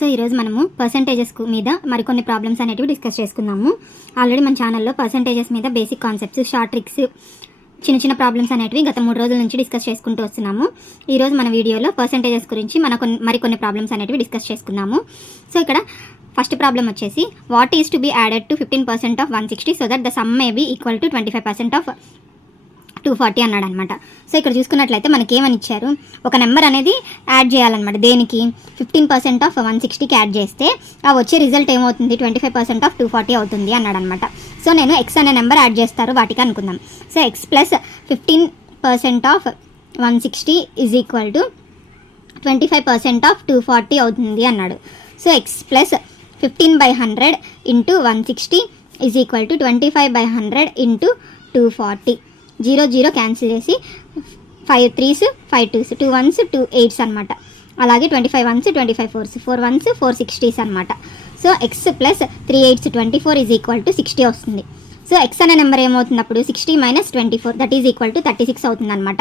So ఈరోజు మనము percentages మీద మరికొన్ని ప్రాబ్లమ్స్ అనేటివి డిస్కస్ చేసుకుందాము. ఆల్రెడీ మన ఛానల్లో పర్సంటేజెస్ మీద బేసిక్ కాన్సెప్ట్స్, షార్ట్ ట్రిక్స్, చిన్న ప్రాబ్లమ్స్ అనేటివి గత 3 రోజుల నుంచి డిస్కస్ చేసుకుంటూ వస్తున్నాము. ఈరోజు మన వీడియోలో పర్సంటేజెస్ గురించి మరికొన్ని ప్రాబ్లమ్స్ అనేటివి డిస్కస్ చేసుకుందాము. సో ఇక్కడ ఫస్ట్ ప్రాబ్లం వచ్చేసి what is to be added to 15% of 160 so that the some may be equal to 25% of 240 అన్నాడు అనమాట. సో ఇక్కడ చూసుకున్నట్లయితే మనకి ఏమని ఇచ్చారు, ఒక నెంబర్ అనేది యాడ్ చేయాలన్నమాట. దేనికి 15% ఆఫ్ 160కి యాడ్ చేస్తే ఆ వచ్చే రిజల్ట్ ఏమవుతుంది, 25% ఆఫ్ 240 అవుతుంది అన్నాడు అనమాట. సో నేను ఎక్స్ అనే నెంబర్ యాడ్ చేస్తారు వాటికి అనుకుందాం. So X plus 15% of 160 is equal to 25% of 240 అవుతుంది అన్నాడు. So X plus 15/100 into 160 is equal to 25/100 into 240. 0 0 cancel చేసి 5 3s 5 2s 2 1s 2 8s అనమాట. అలాగే 25 1s 25 4s 4 1s 4 60s అనమాట. So X plus 3 8s 24 is equal to 60 వస్తుంది. So X అనే number ఏమవుతుంది అప్పుడు 60 - 24 దట్ ఈజ్ ఈక్వల్ టు 36 అవుతుంది అనమాట.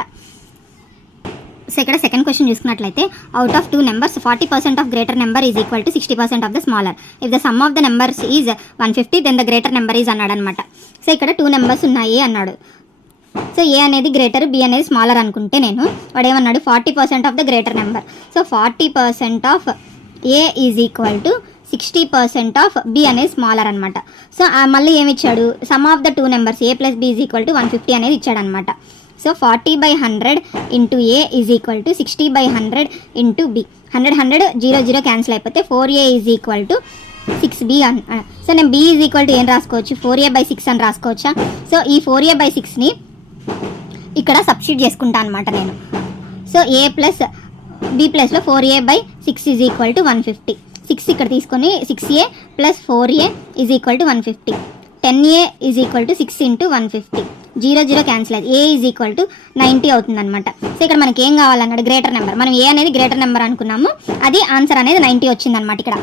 సో ఇక్కడ సెకండ్ క్వశ్చన్ చూసుకున్నట్లయితే out of 2 numbers 40% of greater number is equal to 60% of the smaller. If the sum of the numbers is 150 then the greater number is అన్నాడు అనమాట. So ఇక్కడ 2 numbers ఉన్నాయి అన్నాడు. So ఏ అనేది గ్రేటర్, బి అనేది smaller అనుకుంటే నేను వాడు ఏమన్నాడు 40% of the greater number. So 40% of A is equal to 60% of B అనేది స్మాలర్ అనమాట. సో మళ్ళీ ఏమి ఇచ్చాడు, sum of the 2 numbers A plus B is equal to 150 అనేది ఇచ్చాడు అనమాట. So 40/100 into A is equal to 60/100 into B. 100 100 0 0 cancel అయిపోతే 4a is equal to 6b so నేను b ఈజ్ ఈక్వల్ టు ఏం రాసుకోవచ్చు, 4a/6 అని రాసుకోవచ్చా. సో ఈ 4a/6ని ఇక్కడ సబ్స్టిట్యూట్ చేసుకుంటా అనమాట నేను. సో ఏ ప్లస్ బి ప్లస్లో 4a/6 ఈజ్ ఈక్వల్ టు 150. 6 ఇక్కడ తీసుకొని 6a plus 4a is equal to 150. 10a is equal to 6 into 150. 0 0 cancel అయ్యి ఏ ఈజ్ ఈక్వల్ టు 90 అవుతుంది అనమాట. సో ఇక్కడ మనకి ఏం కావాలన్నాడు, గ్రేటర్ నెంబర్. మనం ఏ అనేది గ్రేటర్ నెంబర్ అనుకున్నాము, అది ఆన్సర్ అనేది 90 వచ్చింది అనమాట ఇక్కడ.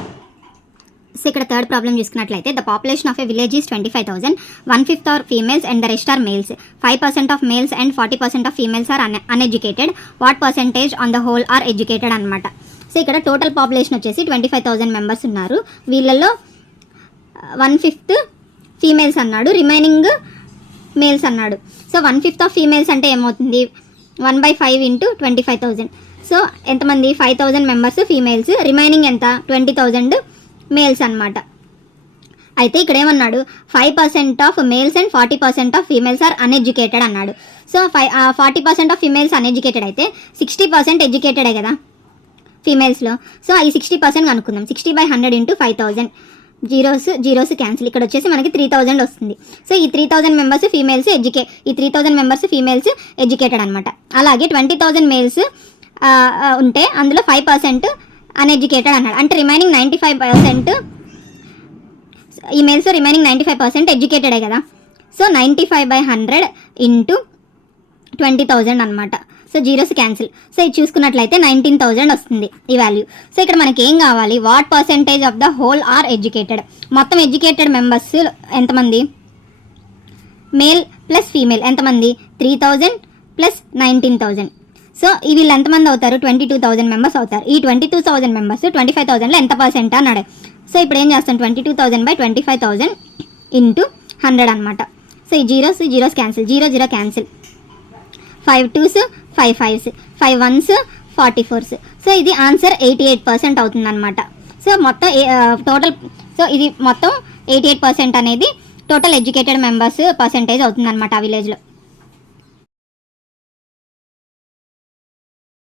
సో ఇక్కడ థర్డ్ ప్రాబ్లం చూసుకున్నట్లయితే the population of a village is 25,000. 1/5 are females and the rest are males. 5% of males and 40% of females are uneducated. What percentage on the whole are educated అనమాట. So ఇక్కడ total population వచ్చేసి 25,000 members ఉన్నారు. వీళ్ళల్లో 1/5 females అన్నాడు, remaining males అన్నాడు. So 1/5 of females అంటే ఏమవుతుంది, 1/5 into 25,000. So ఎంతమంది 5,000 మెంబర్స్ ఫీమేల్స్, రిమైనింగ్ ఎంత 20,000 మేల్స్ అనమాట. అయితే ఇక్కడ ఏమన్నాడు 5% of males and 40% of females are uneducated అన్నాడు. సో 40% ఆఫ్ ఫీమేల్స్ అన్ఎడ్యుకేటెడ్ అయితే 60% ఎడ్యుకేటెడే కదా ఫీమేల్స్లో. సో ఈ 60% అనుకుందాం. 60/100 ఇంటూ 5,000 జీరోస్ క్యాన్సిల్. ఇక్కడ వచ్చేసి మనకి 3,000 వస్తుంది. సో ఈ 3,000 మెంబర్స్ ఫీమేల్స్ ఈ 3,000 మెంబర్స్ ఫీమేల్స్ ఎడ్యుకేటెడ్ అనమాట. అలాగే 20,000 మేల్స్ ఉంటే అందులో 5% అన్ఎడ్యుకేటెడ్ అన్నాడు. అంటే రిమైనింగ్ 95% ఈ మేల్స్ రిమైనింగ్ 95% ఎడ్యుకేటెడే కదా. సో 95/100 ఇంటూ 20,000 అనమాట. So zeros cancel. సో ఇది చూసుకున్నట్లయితే 19,000 వస్తుంది ఈ వాల్యూ. సో ఇక్కడ మనకి ఏం కావాలి, what percentage of the whole are educated. మొత్తం ఎడ్యుకేటెడ్ మెంబర్స్ ఎంతమంది, మేల్ ప్లస్ ఫీమేల్ ఎంతమంది, 3,000 ప్లస్ 19,000. సో వీళ్ళు ఎంతమంది అవుతారు, 22,000 మెంబర్స్ అవుతారు. ఈ 22,000 మెంబర్స్ 25,000లో ఎంత పర్సెంట్ అన్నాడు. సో ఇప్పుడు ఏం చేస్తాం, 22,000/25,000 ఇంటూ 100 అనమాట. సో ఈ zeros cancel, 0 0 cancel. 5 2s 5 5s 5 1s 44s. So ఇది ఆన్సర్ 88% అవుతుంది అనమాట. సో మొత్తం టోటల్, సో ఇది మొత్తం 88% అనేది టోటల్ ఎడ్యుకేటెడ్ మెంబర్స్ పర్సెంటేజ్ అవుతుంది అనమాట ఆ విలేజ్లో.